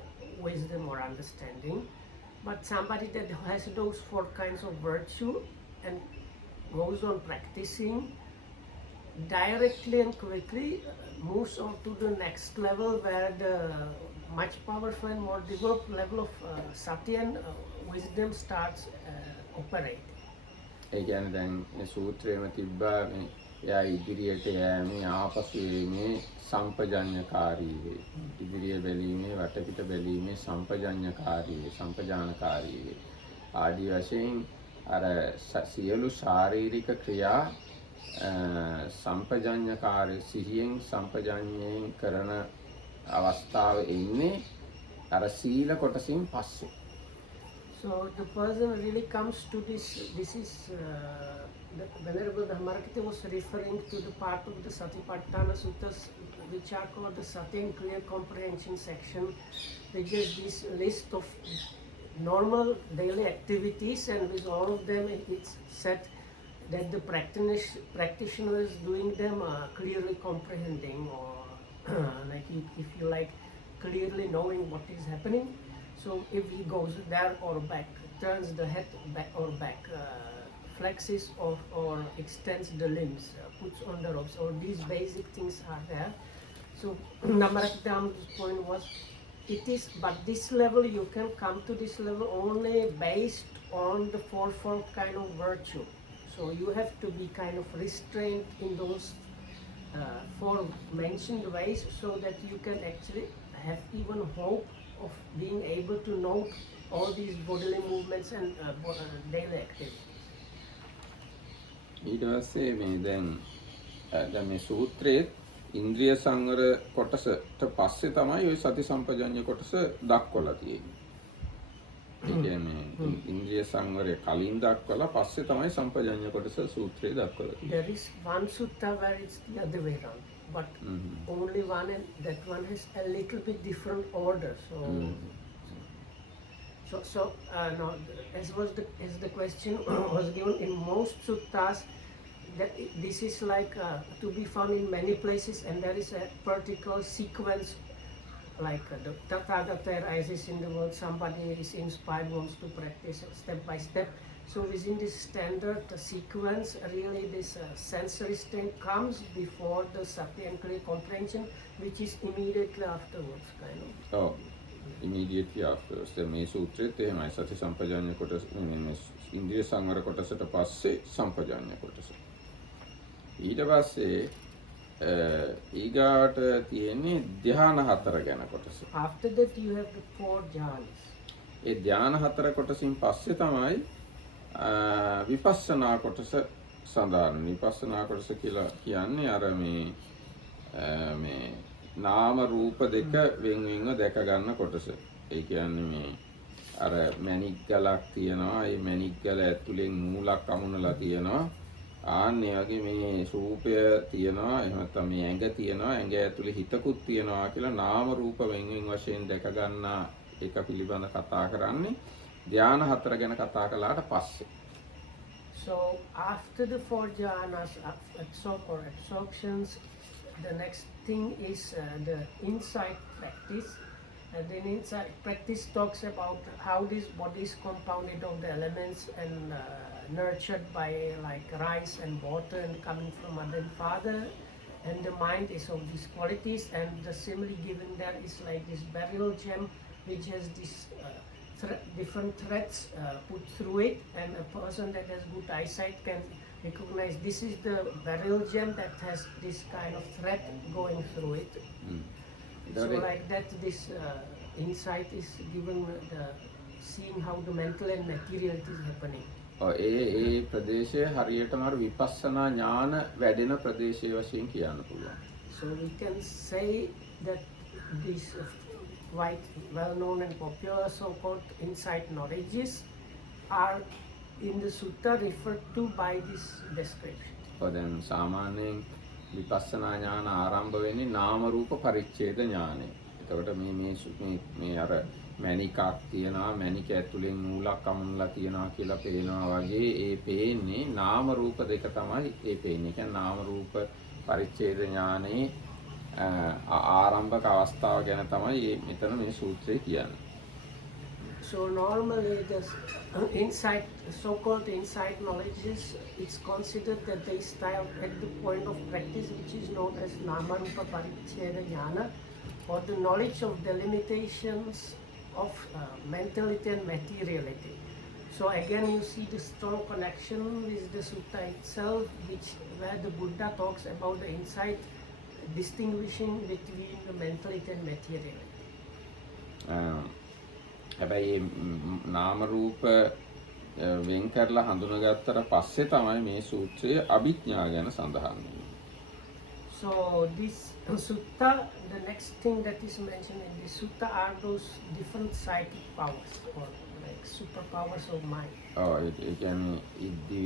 wisdom or understanding. But somebody that has those 4 kinds of virtue and goes on practicing directly and quickly moves on to the next level where the much powerful and more developed level of Satyan wisdom starts operating. ඒ කියන්නේ දැන් මේ සූත්‍රයේම තිබ්බා මේ එයා ඉදිරියට යෑමේ ආපසු යීමේ සම්පජඤ්ඤකාරී වේ. ඉදිරිය බැලීමේ වටපිට බැලීමේ සම්පජඤ්ඤකාරී වේ, සම්පජානකාරී වේ. ආදි වශයෙන් අර සියලු ශාරීරික ක්‍රියා සම්පජඤ්ඤකාරී සිහියෙන් සම්පජඤ්ඤයෙන් කරන අවස්ථාව එන්නේ අර සීල කොටසින් පස්සේ. So the person really comes to this is the Venerable Dhammarakita was referring to the part of the Satipatthana Suttas which are called the Satya and Clear Comprehension section, which is this list of normal daily activities, and with all of them it's said that the practitioner is doing them clearly comprehending, or like if you like clearly knowing what is happening. So if he goes there or back, turns the head back or back, flexes or extends the limbs, puts on the ropes, or these basic things are there. So Dhammarakita's point was, it is, but this level you can come to this level only based on the 4 kind of virtue. So you have to be kind of restrained in those 4 mentioned ways so that you can actually have even hope of being able to note all these bodily movements and daily activities. ඊට පස්සේ මේ දැන් මේ සූත්‍රයේ ඉන්ද්‍රිය සංවර කොටසට පස්සේ තමයි ওই සති සම්පජඤ්ඤ කොටස දක්වලා තියෙන්නේ. ඒ කියන්නේ ඉන්ද්‍රිය සංවරය කලින් දක්වලා පස්සේ තමයි සම්පජඤ්ඤ කොටස සූත්‍රයේ දක්වලා තියෙන්නේ. There is one sutta where it's the other way around, but only one, and that one has a little bit different order. So no, as the question was given, in most suttas that this is like to be found in many places, and there is a particular sequence, like the Tathagata arises in the world, somebody is inspired, wants to practice step by step. So within this standard sequence, really this sensory state comes before the Satya and Clear Comprehension, which is immediately afterwards, kind of. Oh, immediately afterwards. දැන් මේ සූත්‍රයේත් එහෙමයි. සති සම්පජාඤ්ඤ කොටස මේ ඉන්ද්‍රිය සංවර කොටසට පස්සේ සම්පජාඤ්ඤ කොටස. ඊට පස්සේ ඊගාට තියෙන්නේ ධ්‍යාන 4 ගැන කොටස. After that you have the 4 jhanas. ඒ ධ්‍යාන 4 කොටසින් පස්සේ තමයි විපස්සනා කොටස සඳහන්. විපස්සනා කොටස කියලා කියන්නේ අර මේ නාම රූප දෙක වෙන්වෙන්ව දැක ගන්න කොටස. ඒ කියන්නේ මේ අර මැණික් ගලක් තියෙනවා. ඒ මැණික් ගල ඇතුලෙන් නූලක් අමුණලා තියෙනවා. ආන්නේ වගේ මේ රූපය තියෙනවා. එහෙම නැත්නම් මේ ඇඟ තියෙනවා. ඇඟ ඇතුලේ හිතකුත් තියෙනවා කියලා නාම රූප වෙන්වෙන් වශයෙන් දැක ගන්න එක පිළිබඳ කතා කරන්නේ ධ්‍යාන 4 ගැන කතා කළාට පස්සේ. So after the 4 jhanas or absorptions, the next thing is the insight practice. And then insight practice talks about how this body is compounded of the elements and nurtured by like rice and water and coming from mother and father. And the mind is of these qualities, and the simile given there is like this beryl gem which has this different threads put through it, and a person that has good eyesight can recognize this is the beryl gem that has this kind of thread going through it. So like that, this insight is given, seeing how the mental and materiality is happening. ඒ ප්‍රදේශය හරියටම අර විපස්සනා ඥාන වැඩෙන ප්‍රදේශය වශයෙන් කියන්න පුළුවන්. So we can say that these quite well known and popular so-called insight knowledges are in the sutta referred to by this description. දැන් සාමාන්‍යයෙන් විපස්සනා ඥාන ආරම්භ වෙන්නේ නාම රූප පරිච්ඡේද ඥානය. එතකොට මේ අර මැණිකක් තියනවා, මැණික ඇතුලෙන් නූලක් අමුණලා තියනවා කියලා පේනවා වගේ ඒ පේන්නේ නාම රූප දෙක තමයි ඒ පේන්නේ. කියන්නේ නාම රූප පරිච්ඡේද ඥානයේ ආරම්භක අවස්ථාව ගැන තමයි මෙතන මේ සූත්‍රය කියන්නේ. So normally the insight, so-called insight knowledges, it's considered that they start at the point of practice which is known as Namarupa Paricheda Jnana, or the knowledge of the limitations of mentality and materiality. So again you see the strong connection with the sutta itself, where the Buddha talks about the insight distinguishing between the mentality and materiality. හැබැයි නාම රූප වෙන් කරලා හඳුනාගත්තට පස්සේ තමයි මේ සූත්‍රයේ අභිඥා ගැන සඳහන් වෙන්නේ. So this sutta, the next thing that is mentioned in this sutta are those different psychic powers or like superpowers of mind. ඒ කියන්නේ ඉද්ධි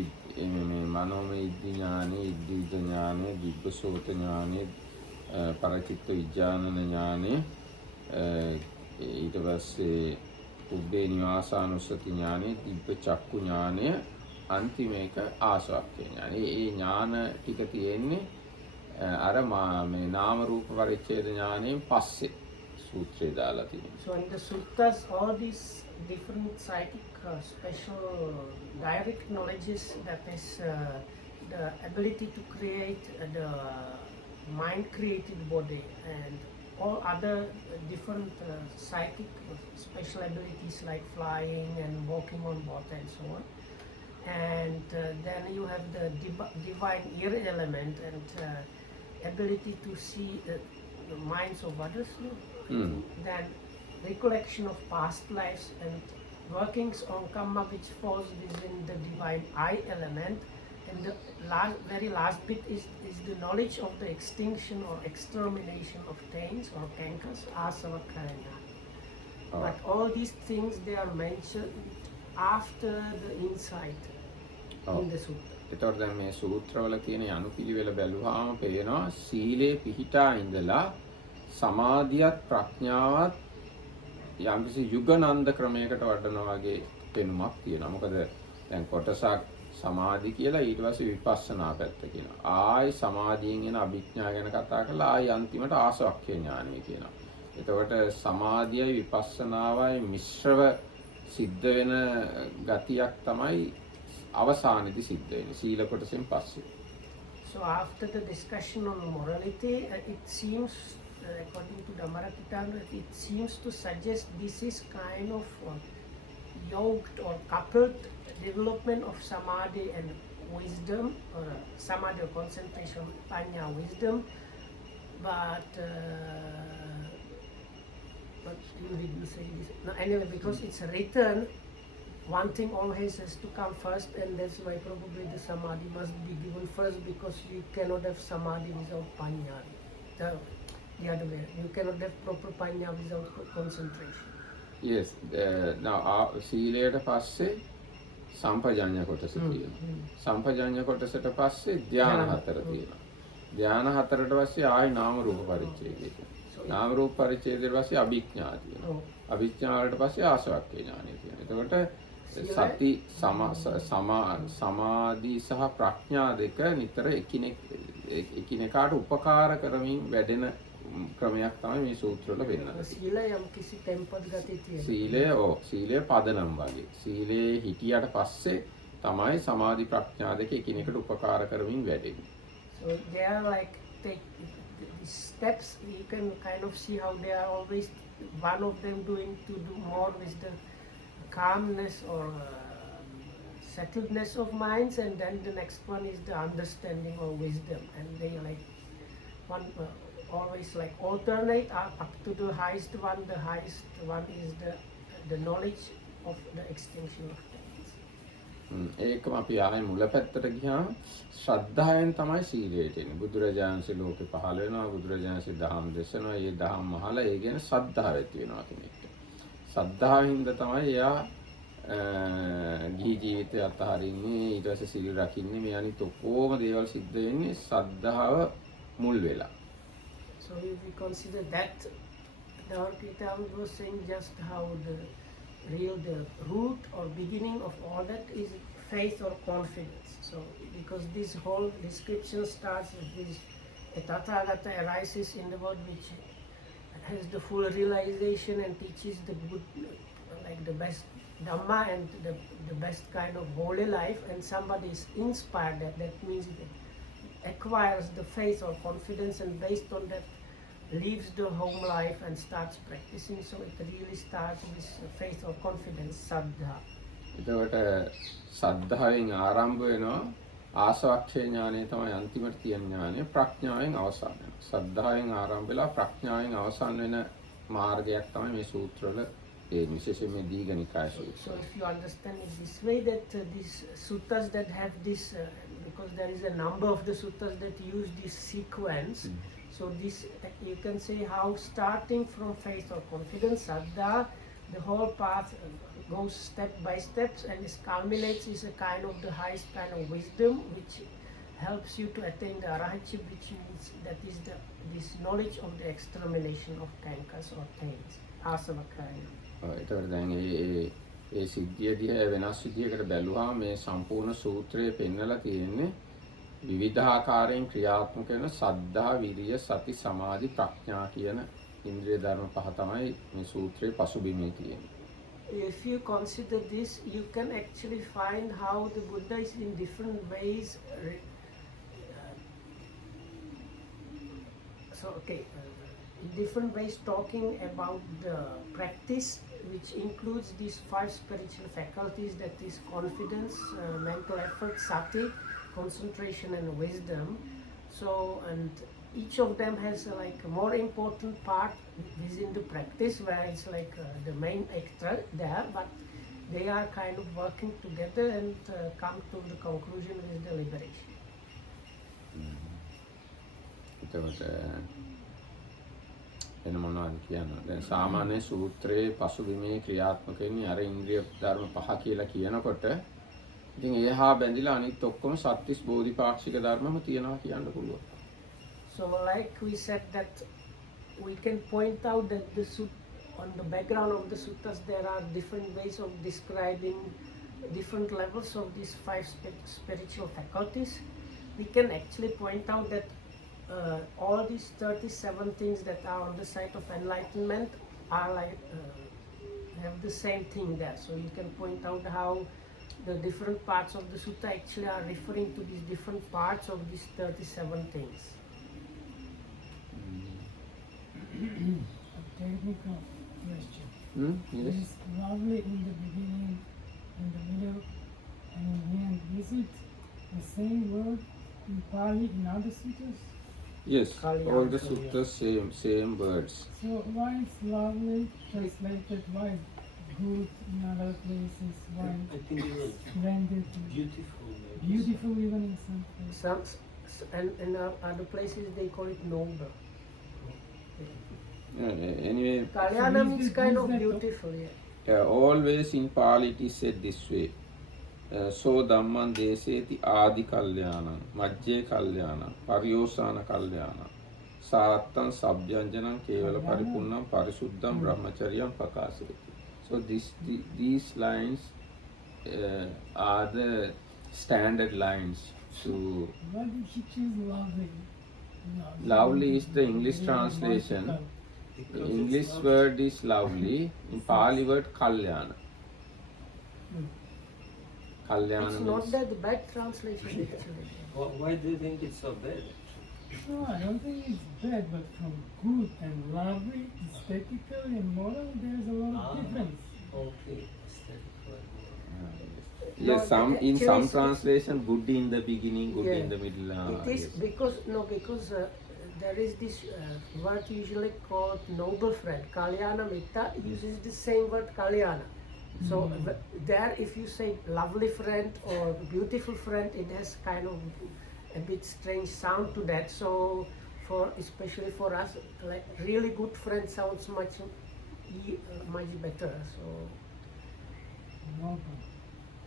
මේ මනෝමය ඉද්ධි ඥානෙ, ඉද්ධි ඥානෙ, දිබ්බසෝත ඥානෙ, පරචිත්ත විඥාන ඥානෙ, ඊට පස්සේ උබ්බේ නිවාසානුස්සති ඥානෙ, දිබ්බ චක්කු ඥානය, අන්තිම එක ආසවක්ඛ්‍ය ඥානය. මේ ඥාන ටික තියෙන්නේ අර මේ නාම රූප පරිච්ඡේද ඥානයෙන් පස්සේ සූත්‍රය දාලා තියෙනවා. So in the suttas all these different psychic special direct knowledges, that is the ability to create the mind created body and all other different psychic special abilities like flying and walking on water and so on. And then you have the divine ear element and ability to see the minds of others. Then recollection of past lives and workings on karma which falls within the divine eye element. And the very last bit is the knowledge of the extinction or extermination of taints or cankas, asavakkhaya. But all these things they are mentioned after the insight in the sutta. ඒතකොට දැන් මේ සූත්‍රවල තියෙන අනුපිළිවෙල බැලුවාම පේනවා සීලේ පිහිටා ඉඳලා සමාධියත් ප්‍රඥාවත් යම්කිසි යුගනන්ද ක්‍රමයකට වඩනවා වගේ පෙනුමක් තියෙනවා. මොකද දැන් කොටසක් සමාධි කියලා ඊට පස්සේ විපස්සනා පැත්ත කියනවා. ආයි සමාධියෙන් එන අභිඥා ගැන කතා කරලා ආයි අන්තිමට ආසවක්ඛ්‍ය ඥානය කියනවා. එතකොට සමාධියයි විපස්සනාවයි මිශ්‍රව සිද්ධ වෙන ගතියක් තමයි අවසානයේදී සිද්ධ වෙන්නේ සීල කොටසෙන් පස්සේ. So after the discussion on morality, it seems, according to Kutadanta, it seems to suggest this is kind of yoked or coupled development of samadhi and wisdom, or samadhi or concentration, panya wisdom, but you didn't say this. No, anyway, because it's written, one thing always has to come first, and that's why probably the samadhi must be given first, because you cannot have samadhi without panya. The other way, you cannot have proper panya without concentration. Yes, now සීලයට පස්සේ සම්පජාඤ්ඤ කොටස තියෙනවා. සම්පජාඤ්ඤ කොටසට පස්සේ ධ්‍යාන හතර තියෙනවා. ධ්‍යාන හතරට පස්සේ ආයි නාම රූප පරිච්ඡේදය. නාම රූප පරිච්ඡේදයට පස්සේ අභිඥා තියෙනවා. අභිඥා වලට පස්සේ ආසවක්ඛ්‍ය ඥානය තියෙනවා. එතකොට සති සමාධි සහ ප්‍රඥා දෙක නිතර එකිනෙකාට උපකාර කරමින් වැඩෙන ක්‍රමයක් තමයි මේ සූත්‍රවල වෙන්නේ. සීලය යම් කිසි tempered ගතිය තියෙනවා. සීලය පදනම් වගේ. සීලේ හිටියට පස්සේ තමයි සමාධි ප්‍රඥා දෙක එකිනෙකට උපකාර කරමින් වැඩෙන්නේ. So they are like the steps. You can kind of see how they are always one of them doing to do more with the calmness or settledness of minds, and then the next one is the understanding or wisdom, and they like one always like alternate up to the highest one. The highest one is the knowledge of the extinction of things. ඒකම අපි ආයේ මුල පැත්තට ගියාම ශ්‍රද්ධාවෙන් තමයි සීලයට එන්නේ. බුදුරජාණන්සේ ලෝකේ පහළ වෙනවා, බුදුරජාණන්සේ දහම් දේශනවා, ඒ දහම් අහලා ඒ ගැන ශ්‍රද්ධාව ඇති වෙනවා කෙනෙක්ට. ශ්‍රද්ධාවෙන්ද තමයි එයා ගිහි ජීවිතය අතහරින්නේ, ඊට පස්සේ සීල රකින්නේ, මේ අනිත් ඔක්කොම දේවල් සිද්ධ වෙන්නේ ශ්‍රද්ධාව මුල් වෙලා. So if we consider that Our Kutadanta was saying just how the root or beginning of all that is faith or confidence. So because this whole description starts with this, a Tathagata arises in the world which has the full realization and teaches the good, like the best Dhamma and the best kind of holy life, and somebody is inspired that means it acquires the faith or confidence, and based on that leaves the home life and starts practicing. So it really starts with faith or confidence, saddha. එතකොට සද්ධාවෙන් ආරම්භ වෙනවා ආසවක්ඛය ඥානය තමයි අන්තිමට තියෙන ඥානය ප්‍රඥාවෙන් අවසන් වෙනවා. සද්ධාවෙන් ආරම්භ වෙලා ප්‍රඥාවෙන් අවසන් වෙන මාර්ගයක් තමයි මේ සූත්‍රවල ඒ විශේෂයෙන් මේ දීඝනිකාය සූත්‍රය. So if you understand it this way, that these suttas that have this, because there is a number of the suttas that use this sequence, so this you can say how starting from faith or confidence, saddha, the whole path goes step by steps and it culminates is a kind of the highest kind of wisdom which helps you to attain the arahantship, which means that is this knowledge of the extermination of kankas or taints, asavakaya. එතකොට දැන් ඒ සිද්ධිය දිහා වෙනස් විදිහකට බැලුවා මේ සම්පූර්ණ සූත්‍රය පෙන්නලා තියෙන්නේ විවිධාකාරයෙන් ක්‍රියාත්මක වෙන සද්ධා, විරිය, සති, සමාධි, ප්‍රඥා කියන ඉන්ද්‍රිය ධර්ම පහ තමයි මේ සූත්‍රයේ පසුබිමේ තියෙන්නේ. If you consider this, you can actually find how the Buddha is in different ways. In different ways talking about the practice, which includes these 5 spiritual faculties, that is confidence, mental effort, sati, concentration and wisdom. So, and each of them has like a more important part within the practice, where it's like the main actor there, but they are kind of working together and come to the conclusion with the liberation. එන මොනවද කියනවා දැන් සාමාන්‍ය සූත්‍රයේ පසුබිමේ ක්‍රියාත්මක වෙන්නේ අර ඉන්ද්‍රිය ධර්ම පහ කියලා කියනකොට ඉතින් ඒහා බැඳිලා අනිත් ඔක්කොම සත්‍තිස් බෝධිපාක්ෂික ධර්මම තියෙනවා කියන්න පුළුවන්. So like we said that we can point out that on the background of the suttas there are different ways of describing different levels of these 5 spiritual faculties. We can actually point out that all these 37 things that are on the side of enlightenment are like have the same thing there. So you can point out how the different parts of the sutta actually are referring to these different parts of these 37 things. A technical question. Yes. Is lovely in the beginning, in the middle, and in the end? Is it the same word in Pali in other suttas? Yes, all the suttas same words. So why is lovely translated? Why good in other places? Why I think it was splendid? beautiful. Maybe. Beautiful even in some places. And in other places they call it noble. Anyway, Kalyana means kind of Is that beautiful, yeah. always in Pali it is said this way. So Dhamman deseti adi kalyanam, majje kalyanam, paryosana kalyanam, sattan sabjanjanam kevala paripunnam parisuddham brahmacharyam pakaseti. So these lines are the standard lines to. Why did she choose lovely? Lovely is the English translation. The English word is lovely. In Pali word kalyana. Kalyana It's means not that bad translation actually. Why do you think it's so bad? No, I don't think it's bad, but from good and lovely, aesthetical and moral, there's a lot of difference. Okay, aesthetical. yes, some in actually some it's- translation good in the beginning, good Yeah. in the middle. It is Yes. because there is this word usually called noble friend. Kalyana Mitta uses the same word Kalyana. So there, if you say lovely friend or beautiful friend, it has kind of a bit strange sound to that. So especially for us, like really good friend sounds much better. So Noble.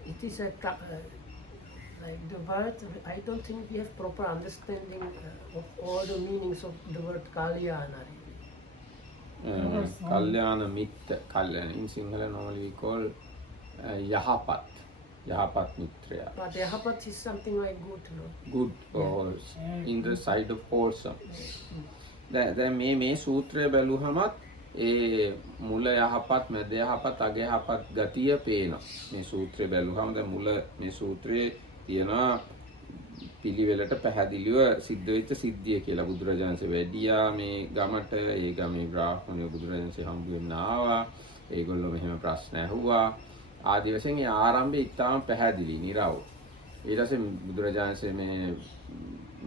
it is like the word. I don't think we have proper understanding of all the meanings of the word Kalyana. Really. kalyana mitta. Kalyana in Sinhala normally we call yahapat. Yahapat mitraya. But yahapat is something like good, no? Good or in the side of wholesome. දැන් මේ සූත්‍රය බැලුවහමත් ඒ මුල යහපත් මැද යහපත් අග යහපත් ගතිය පේනවා. මේ සූත්‍රය බැලුවහම දැන් මුල මේ සූත්‍රයේ තියෙනවා පිළිවෙලට පැහැදිලිව සිද්ධ වෙච්ච සිද්ධිය කියලා. බුදුරජාණන්සේ වැඩියා මේ ගමට, ඒ ගමේ බ්‍රාහ්මණයෝ බුදුරජාණන්සේ හම්බ වෙන්න ආවා. ඒගොල්ලෝ මෙහෙම ප්‍රශ්න ඇහුවා. ආදි වශයෙන් ඒ ආරම්භය ඉතාම පැහැදිලි, නිරව. ඊට පස්සේ බුදුරජාණන්සේ මේ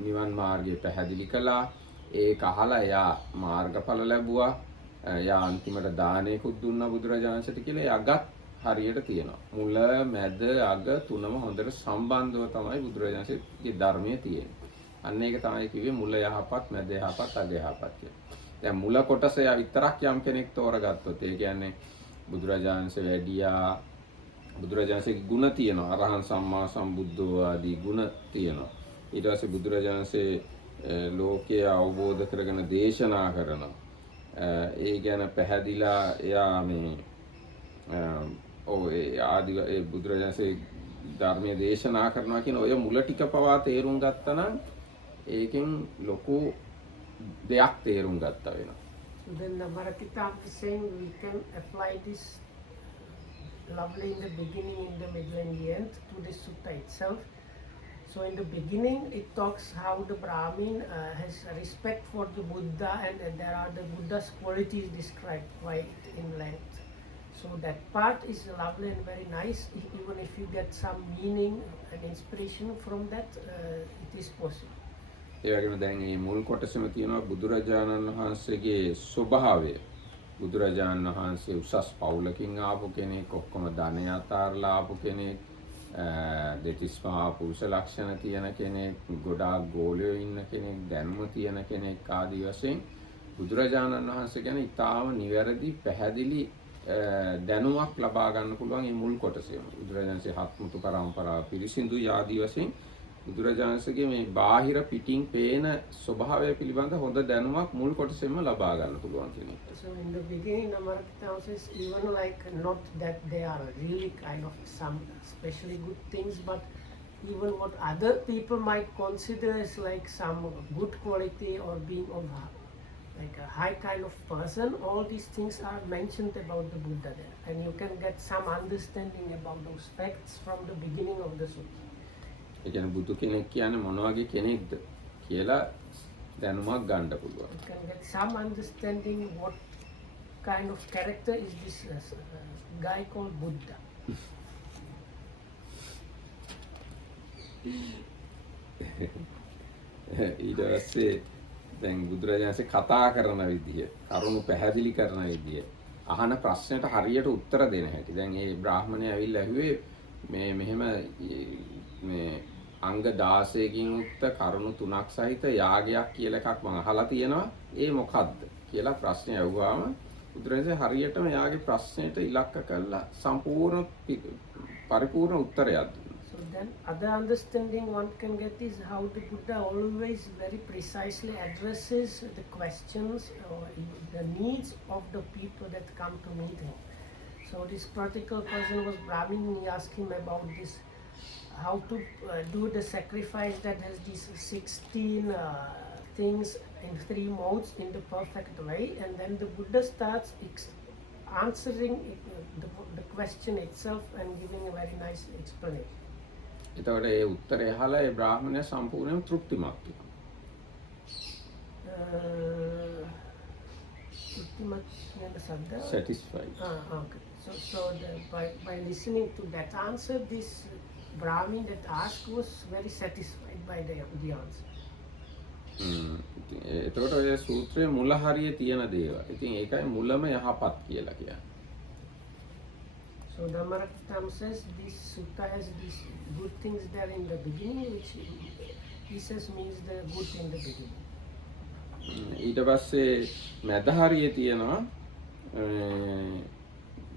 නිවන් මාර්ගය පැහැදිලි කළා. ඒක අහලා එයා මාර්ගඵල ලැබුවා. එයා අන්තිමට දානයකුත් දුන්නා බුදුරජාණන්සේට කියලා. ඒ අගත් හරියට තියෙනවා. මුල, මැද, අග තුනම හොඳට සම්බන්ධව තමයි බුදුරජාණන්සේගේ ධර්මයේ තියෙන්නේ. අන්න ඒක තමයි කිව්වේ මුල යහපත්, මැද යහපත්, අග යහපත් කියලා. දැන් මුල කොටස විතරක් යම් කෙනෙක් තෝරගත්තොත් ඒ කියන්නේ බුදුරජාණන්සේ වැඩියා, බුදුරජාණන්සේගේ ගුණ තියෙනවා. අරහන් සම්මා සම්බුද්ධෝ ආදී ගුණ තියෙනවා. ඊට පස්සේ බුදුරජාණන්සේ ලෝකයේ අවබෝධ කරගෙන දේශනා කරනවා. ඒ ගැන පැහැදිලා එයා මේ ආදි බුදුරජාණන්සේ ධර්මයේ දේශනා කරනවා කියන ඔය මුල ටික පවා තේරුම් ගත්තා නම් ඒකෙන් ලොකු දෙයක් තේරුම් ගත්තා වෙනවා. So then the Marakita is saying we can apply this lovely in the beginning, in the middle and the end to the sutta itself. So in the beginning it talks how the Brahmin has respect for the Buddha, and there are the Buddha's qualities described quite in length. So that part is lovely and very nice. Even if you get some meaning and inspiration from that, it is possible. ඒ වගේම දැන් මේ මුල් කොටසෙම තියෙනවා බුදුරජාණන් වහන්සේගේ ස්වභාවය. බුදුරජාණන් වහන්සේ උසස් පවුලකින් ආපු කෙනෙක්, ඔක්කොම ධනය අතාරලා ආපු කෙනෙක්, දෙතිස් මහා පුරුෂ ලක්ෂණ තියෙන කෙනෙක්, ගොඩාක් ගෝලයෝ ඉන්න කෙනෙක්, දැනුම තියෙන කෙනෙක් ආදී වශයෙන් බුදුරජාණන් වහන්සේ ගැන ඉතාම නිවැරදි පැහැදිලි දැනුමක් ලබා ගන්න පුළුවන් මේ මුල් කොටසේම. බුදුරජාණන්සේ හත්මුතු පරම්පරාව පිරිසිදු ආදී වශයෙන් බුදුරජාණන්සේගේ මේ බාහිර පිටින් පේන ස්වභාවය පිළිබඳ හොඳ දැනුමක් මුල් කොටසෙම ලබා ගන්න පුළුවන් කෙනෙක්. So in the beginning, Namarkita says even like not that they are really kind of some especially good things, but even what other people might consider as like some good quality or being of like a high kind of person, all these things are mentioned about the Buddha there, and you can get some understanding about those facts from the beginning of the sutta. ඒ කියන්නේ බුදු කෙනෙක් කියන්නේ මොන වගේ කෙනෙක්ද කියලා දැනුමක් ගන්න පුළුවන්. You can get some understanding what kind of character is this guy called Buddha. ඊට පස්සේ දැන් බුදුරජාණන්සේ කතා කරන විදිය, කරුණු පැහැදිලි කරන විදිය, අහන ප්‍රශ්නයට හරියට උත්තර දෙන හැටි. දැන් මේ බ්‍රාහ්මණය ඇවිල්ලා ඇහුවේ මෙහෙම මේ අංග 16කින් යුක්ත කරුණු 3ක් සහිත යාගයක් කියලා එකක් මම අහලා තියෙනවා. ඒ මොකද්ද කියලා ප්‍රශ්නය අහුවාම බුදුරජාණන්සේ හරියටම යාගේ ප්‍රශ්නයට ඉලක්ක කරලා සම්පූර්ණ පරිපූර්ණ උත්තරයක් දුන්නා. So then other understanding one can get is how the Buddha always very precisely addresses the questions or the needs of the people that come to meet him. So this particular person was Brahmin. He asked him about this, how to do the sacrifice that has these 16 things in 3 modes in the perfect way, and then the Buddha starts answering the question itself and giving a very nice explanation. එතකොට ඒ උත්තරය අහලා ඒ බ්‍රාහ්මණයා සම්පූර්ණයෙන් තෘප්තිමත් වෙනවා. Satisfied. Okay. So by listening to that answer, this Brahmin that asked was very satisfied by the answer. එතකොට ඔය සූත්‍රයේ මුල හරියේ තියෙන දේවල්. ඉතින් ඒකයි මුලම යහපත් කියලා කියන්නේ. So Dhammaraktam says this sutta has these good things there in the beginning, which he says means the good in the beginning. ඊට පස්සේ මැද හරියේ තියෙනවා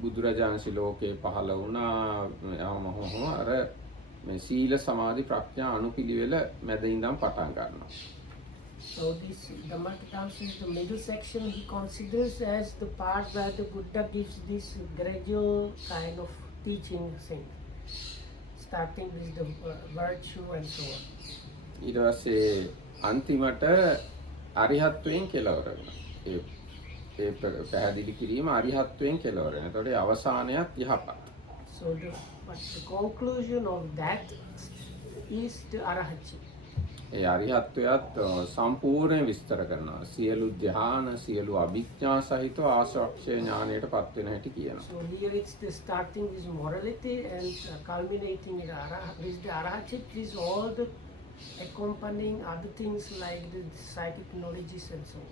බුදුරජාණන්සේ ලෝකේ පහළ වුණා අර මේ සීල සමාධි ප්‍රඥා අනුපිළිවෙල මැද ඉඳන් පටන් ගන්නවා. So this Dhammatikam is the middle section he considers as the part where the Buddha gives this gradual kind of teaching thing, starting with the virtue and so on. ඊට පස්සේ අන්තිමට අරිහත්වයෙන් කෙලවර වෙනවා. ඒ පැහැදිලි කිරීම අරිහත්වයෙන් කෙලවර වෙනවා. එතකොට අවසානයක් යහපත්. So but the conclusion of that is the Arahatchi. ඒ අරිහත්වයත් සම්පූර්ණ විස්තර කරනවා. සියලු ධ්‍යාන, සියලු අභිඥා සහිතව ආශ්‍රක්ෂය ඥානයට පත් වෙන හැටි කියනවා. So here it's the starting with morality and culminating with the Arahatchi is all the accompanying other things like the psychic knowledges and so on.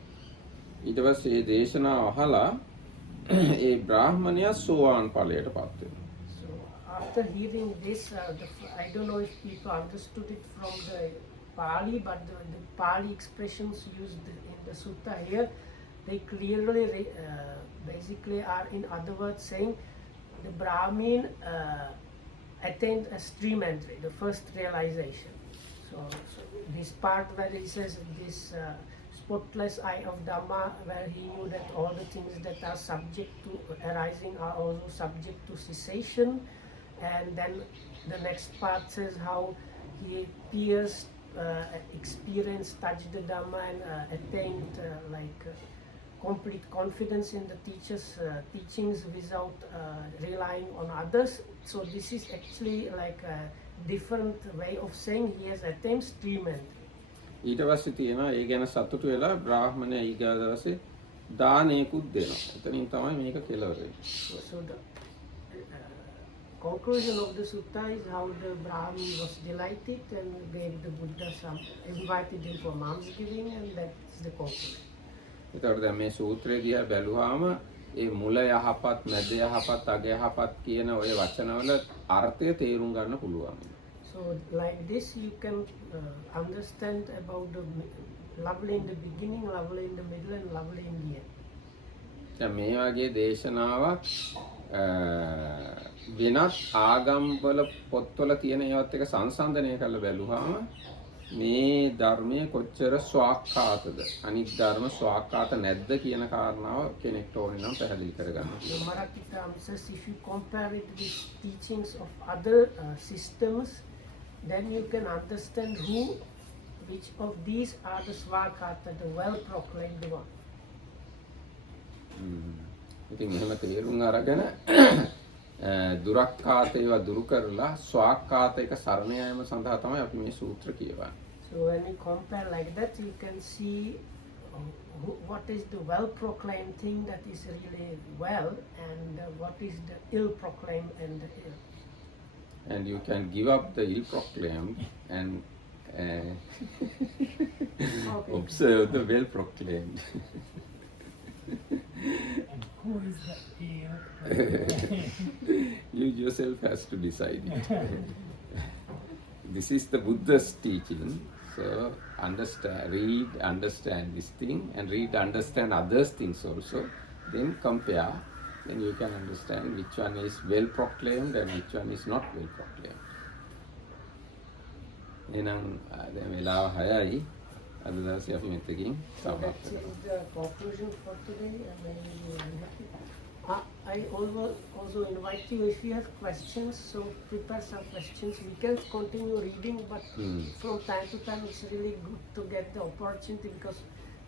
ඊට පස්සේ මේ දේශනාව අහලා ඒ බ්‍රාහ්මණයා සෝවාන් ඵලයට පත් වෙනවා. So after hearing this, I don't know if people understood it from the Pali, but the Pali expressions used in the sutta here, they clearly basically are in other words saying the Brahmin attained a stream entry, the first realization. So this part where it says this spotless eye of Dhamma, where he knew that all the things that are subject to arising are also subject to cessation, and then the next part says how he pierced, experienced, touched the Dhamma and attained complete confidence in the teacher's teachings without relying on others. So this is actually like a different way of saying he has attained stream entry. ඊට පස්සේ තියෙනවා ඒ ගැන සතුටු වෙලා බ්‍රාහ්මණයා ඊගා දවසේ දානයකුත් දෙනවා. එතනින් තමයි මේක කෙලවර වෙන්නේ. So the conclusion of the sutta is how the Brahmin was delighted and gave the Buddha some, invited him for alms giving, and that's the conclusion. එතකොට දැන් මේ සූත්‍රය දිහා බැලුවාම ඒ මුල යහපත්, මැද යහපත්, අග යහපත් කියන ওই වචනවල අර්ථය තේරුම් ගන්න පුළුවන්. So like this you can understand about the lovely in the beginning, lovely in the middle and lovely in the end. දැන් මේ වගේ දේශනාවක් වෙනත් ආගම්වල පොත්වල තියෙන ඒවත් එක සංසන්දනය කරලා බැලුවාම මේ ධර්මයේ කොච්චර ස්වාක්ඛාතද, අනිත් ධර්ම ස්වාක්ඛාත නැද්ද කියන කාරණාව කෙනෙක්ට ඕනේ නම් පැහැදිලි කරගන්න. The Marathikam says if you compare it with teachings of other systems, then you can understand which of these are the Swakhata, the well-proclaimed one. ඉතින් එහෙම තේරුම් අරගෙන දුරක්ඛාතේව දුරු කරලා ස්වාක්ඛාත එක සරණ යාම සඳහා තමයි අපි මේ සූත්‍ර කියවන්නේ. So when we compare like that, you can see what is the well-proclaimed thing that is really well, and what is the ill-proclaimed and the ill. And you can give up the ill-proclaimed and observe the well-proclaimed. And who is the ill? You yourself has to decide it. This is the Buddha's teaching. So read, understand this thing, and read, understand others' things also. Then compare. Then you can understand which one is well proclaimed and which one is not well proclaimed. එහෙනම් දැන් වෙලාව 6යි. අද දවසේ අපි මෙතකින් So සමාප්ත that is the conclusion for today. I also invite you, if you have questions, so prepare some questions. We can continue reading, but from time to time it's really good to get the opportunity, because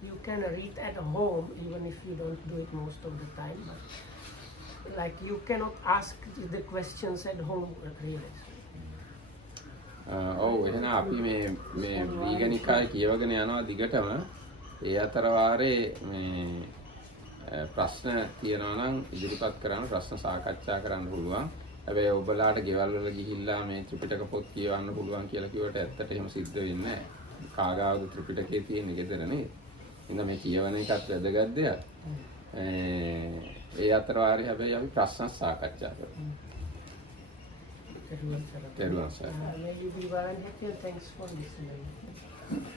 you can read at home even if you don't do it most of the time. But like you cannot ask the questions at home really. ඔව් එහෙනම් අපි මේ දීඝනිකාය කියවගෙන යනවා දිගටම. ඒ අතර වාරේ මේ ප්‍රශ්න තියෙනවා නම් ඉදිරිපත් කරන්න, ප්‍රශ්න සාකච්ඡා කරන්න පුළුවන්. හැබැයි ඔබලාට ගෙවල් වල ගිහිල්ලා මේ ත්‍රිපිටක පොත් කියවන්න පුළුවන් කියලා කිව්වට ඇත්තට එහෙම සිද්ධ වෙන්නේ නැහැ. කාගාවද ත්‍රිපිටකේ තියෙන ගෙදර නේ. එහෙනම් මේ කියවන එකත් වැදගත් දෙයක්. ඒ අතර වාරේ හැබැයි අපි ප්‍රශ්න සාකච්ඡා කරමු. May you be well and happy, and thanks for listening.